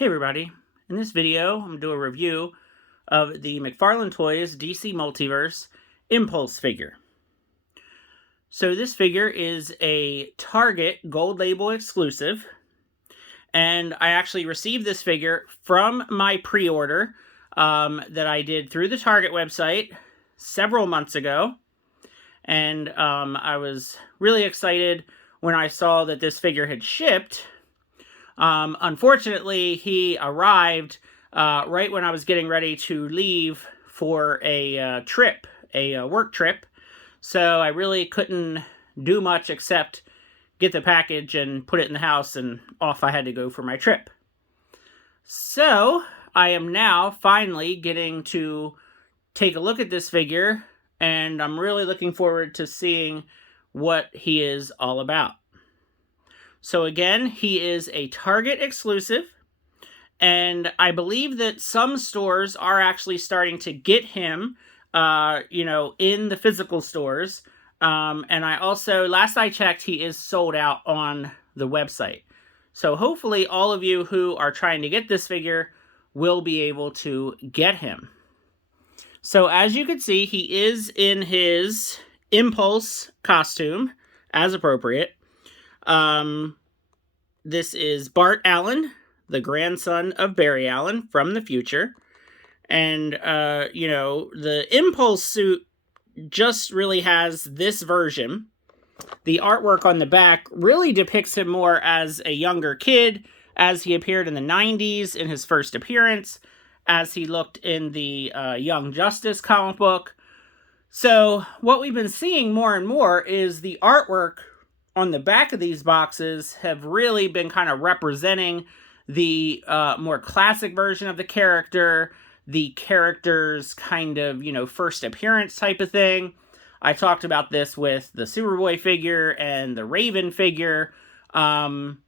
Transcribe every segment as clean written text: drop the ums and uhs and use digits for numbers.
Hey everybody, in this video I'm going to do a review of the McFarlane Toys DC Multiverse Impulse figure. So this figure is a Target Gold Label exclusive, and I actually received this figure from my pre-order that I did through the Target website several months ago, and I was really excited when I saw that this figure had shipped. Unfortunately, he arrived right when I was getting ready to leave for a trip, a work trip. So I really couldn't do much except get the package and put it in the house, and off I had to go for my trip. So I am now finally getting to take a look at this figure, and I'm really looking forward to seeing what he is all about. So again, he is a Target exclusive, and I believe that some stores are actually starting to get him, in the physical stores. And I also, last I checked, he is sold out on the website. So hopefully all of you who are trying to get this figure will be able to get him. So as you can see, he is in his Impulse costume, as appropriate. This is Bart Allen, the grandson of Barry Allen from the future. And, the Impulse suit just really has this version. The artwork on the back really depicts him more as a younger kid, as he appeared in the 90s in his first appearance, as he looked in the Young Justice comic book. So what we've been seeing more and more is the artwork on the back of these boxes have really been kind of representing the more classic version of the character's kind of, first appearance type of thing. I talked about this with the Superboy figure and the Raven figure. And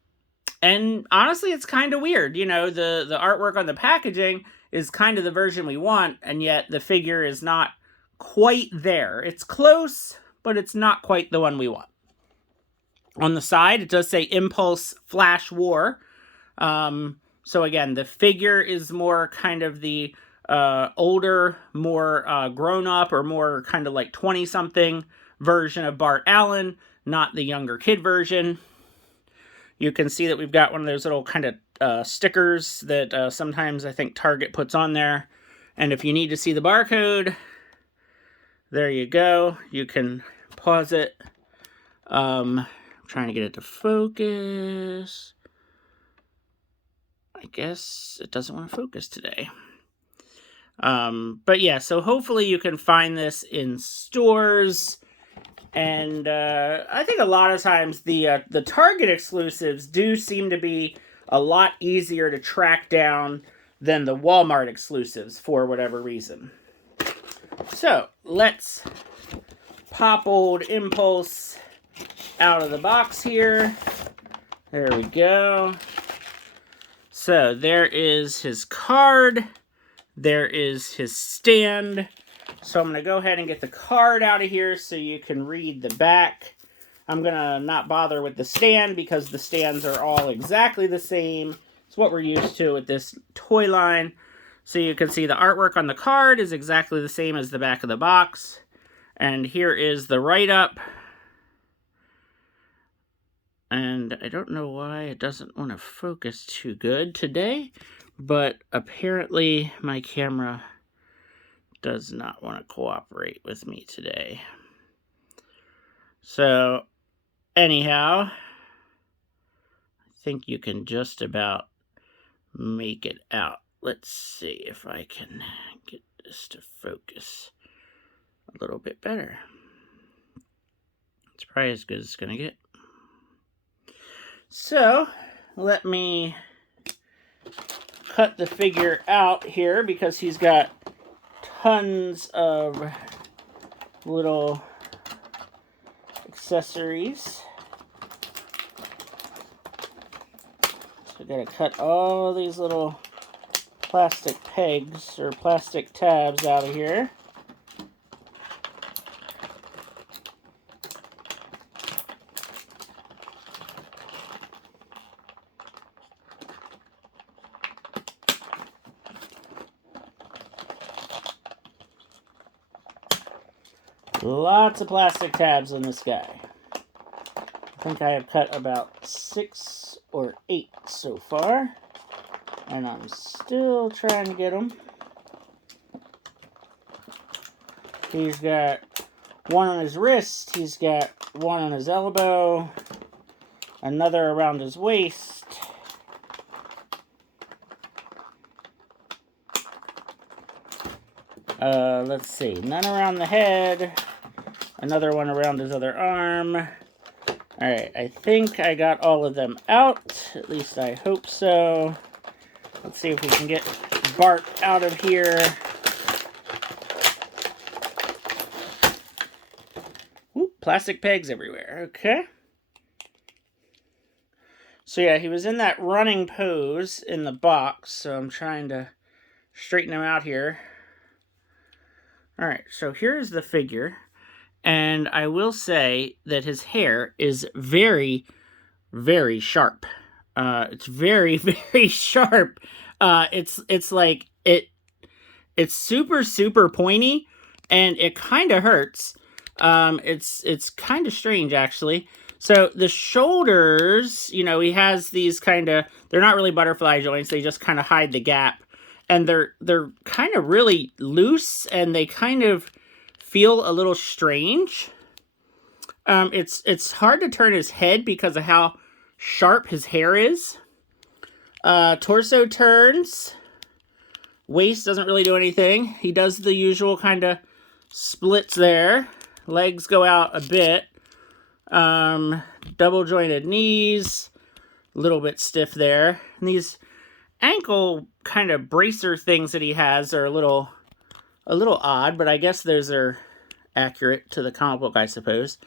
honestly, it's kind of weird. The artwork on the packaging is kind of the version we want, and yet the figure is not quite there. It's close, but it's not quite the one we want. On the side, it does say Impulse Flash War. So again, the figure is more kind of the older, more grown-up, or more kind of like 20-something version of Bart Allen, not the younger kid version. You can see that we've got one of those little kind of stickers that sometimes I think Target puts on there. And if you need to see the barcode, there you go. You can pause it. Trying to get it to focus. I guess it doesn't want to focus today. But yeah, so hopefully you can find this in stores. And I think a lot of times the Target exclusives do seem to be a lot easier to track down than the Walmart exclusives for whatever reason. So let's pop old Impulse out of the box here. There we go. So there is his card. There is his stand. So I'm going to go ahead and get the card out of here so you can read the back. I'm going to not bother with the stand because the stands are all exactly the same. It's what we're used to with this toy line. So you can see the artwork on the card is exactly the same as the back of the box. And here is the write-up. And I don't know why it doesn't want to focus too good today, but apparently my camera does not want to cooperate with me today. So, anyhow, I think you can just about make it out. Let's see if I can get this to focus a little bit better. It's probably as good as it's going to get. So, let me cut the figure out here because he's got tons of little accessories. So I gotta cut all these little plastic pegs or plastic tabs out of here. Lots of plastic tabs on this guy. I think I have cut about 6 or 8 so far. And I'm still trying to get them. He's got one on his wrist. He's got one on his elbow. Another around his waist. Let's see. None around the head. Another one around his other arm. Alright, I think I got all of them out. At least I hope so. Let's see if we can get Bart out of here. Ooh, plastic pegs everywhere. Okay. So yeah, he was in that running pose in the box, so I'm trying to straighten him out here. Alright, so here's the figure. And I will say that his hair is very, very sharp. It's very, very sharp. It's like it's super, super pointy, and it kind of hurts. It's kind of strange, actually. So the shoulders, you know, he has these kind of, they're not really butterfly joints. They just kind of hide the gap, and they're kind of really loose, and they kind of feel a little strange. It's hard to turn his head because of how sharp his hair is. Torso turns. Waist doesn't really do anything. He does the usual kind of splits there. Legs go out a bit. Double jointed knees. A little bit stiff there. And these ankle kind of bracer things that he has are a little odd, but I guess those are accurate to the comic book, I suppose.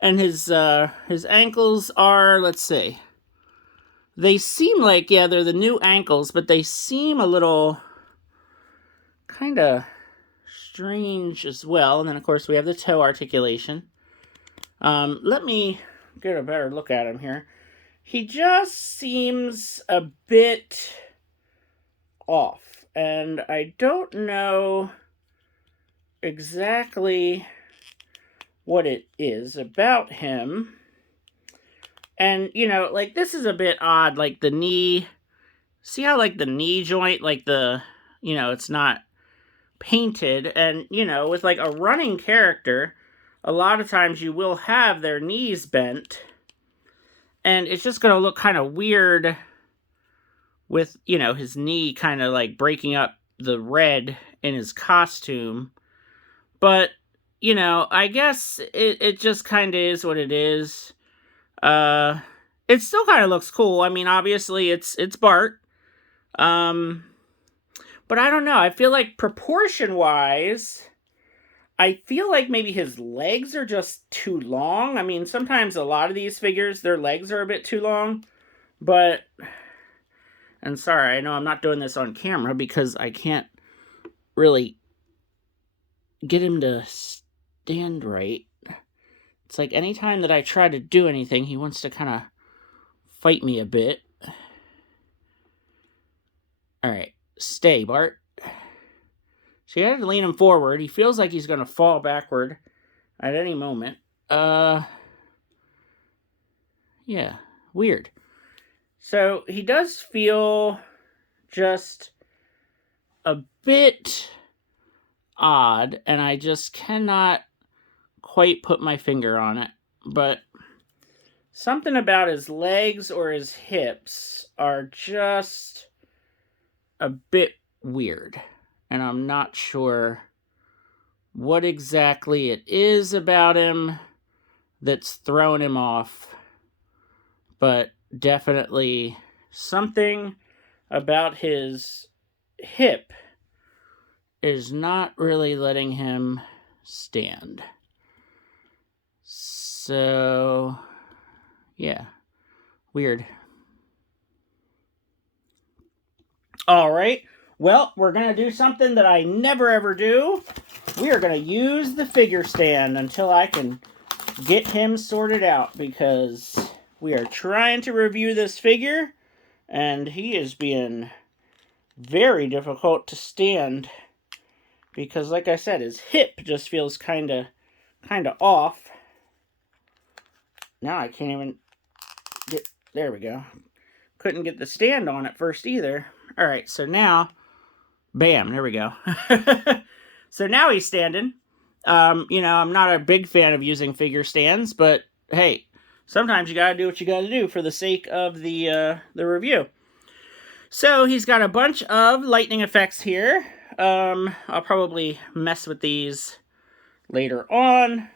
And his ankles are, let's see. They seem like, yeah, they're the new ankles, but they seem a little kind of strange as well. And then, of course, we have the toe articulation. Let me get a better look at him here. He just seems a bit off, and I don't know exactly what it is about him. And, you know, like, this is a bit odd, like the knee. See how, like, the knee joint, like the, you know, it's not painted. And, you know, with like a running character, a lot of times you will have their knees bent, and it's just going to look kind of weird with, you know, his knee kind of like breaking up the red in his costume. But, you know, I guess it just kind of is what it is. It still kind of looks cool. I mean, obviously it's Bart. But I don't know. I feel like proportion-wise, I feel like maybe his legs are just too long. I mean, sometimes a lot of these figures, their legs are a bit too long. But, and sorry, I know I'm not doing this on camera because I can't really get him to stand right. It's like anytime that I try to do anything, he wants to kind of fight me a bit. Alright, stay, Bart. So you have to lean him forward. He feels like he's going to fall backward at any moment. Yeah, weird. So he does feel just a bit odd, and I just cannot quite put my finger on it. But something about his legs or his hips are just a bit weird. And I'm not sure what exactly it is about him that's throwing him off. But definitely something about his hip is not really letting him stand. So, yeah, weird. All right. Well, we're going to do something that I never ever do. We are going to use the figure stand until I can get him sorted out, because we are trying to review this figure, and he is being very difficult to stand because, like I said, his hip just feels kind of kind of off. Now I can't even get, there we go. Couldn't get the stand on at first either. All right, so now, bam, there we go. So now he's standing. You know, I'm not a big fan of using figure stands, but hey, sometimes you gotta do what you gotta do for the sake of the review. So he's got a bunch of lightning effects here. I'll probably mess with these later on.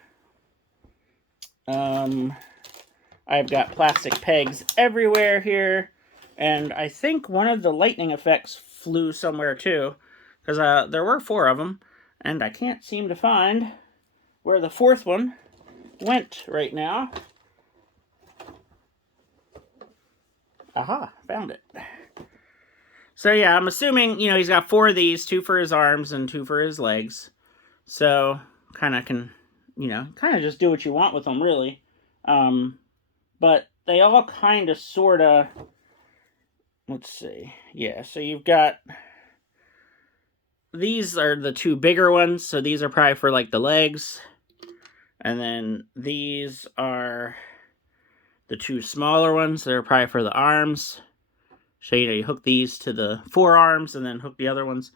I've got plastic pegs everywhere here, and I think one of the lightning effects flew somewhere too, because there were 4 of them, and I can't seem to find where the 4th one went right now. Aha, found it. So yeah, I'm assuming, you know, he's got 4 of these, 2 for his arms and 2 for his legs. So, kind of can, you know, kind of just do what you want with them, really. But they all kind of, sort of, let's see. Yeah, so you've got, these are the 2 bigger ones, so these are probably for, like, the legs. And then these are the 2 smaller ones. They're probably for the arms. So, you know, you hook these to the forearms and then hook the other ones.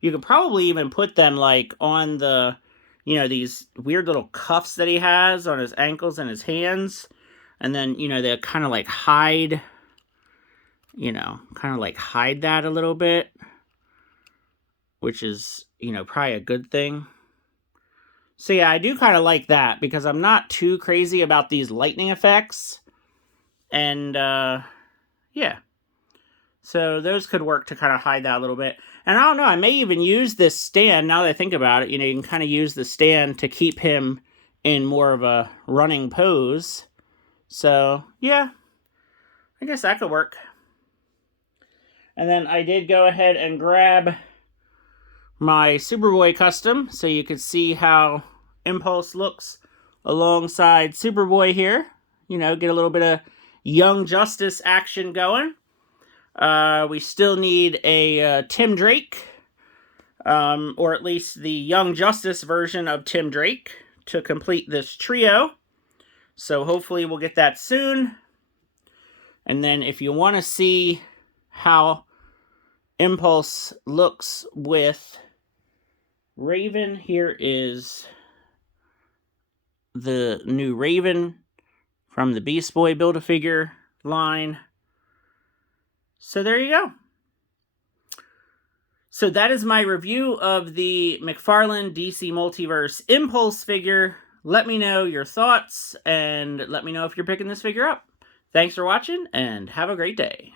You could probably even put them, like, on the, you know, these weird little cuffs that he has on his ankles and his hands. And then, you know, they'll kind of, like, hide, you know, kind of, like, hide that a little bit. Which is, you know, probably a good thing. So, yeah, I do kind of like that, because I'm not too crazy about these lightning effects. And, yeah. So those could work to kind of hide that a little bit. And I don't know, I may even use this stand, now that I think about it. You know, you can kind of use the stand to keep him in more of a running pose. So, yeah, I guess that could work. And then I did go ahead and grab my Superboy custom, so you could see how Impulse looks alongside Superboy here. You know, get a little bit of Young Justice action going. We still need a Tim Drake, or at least the Young Justice version of Tim Drake to complete this trio. So hopefully we'll get that soon. And then if you want to see how Impulse looks with Raven, here is the new Raven from the Beast Boy Build-A-Figure line. So there you go. So that is my review of the McFarlane DC Multiverse Impulse figure. Let me know your thoughts, and let me know if you're picking this figure up. Thanks for watching, and have a great day.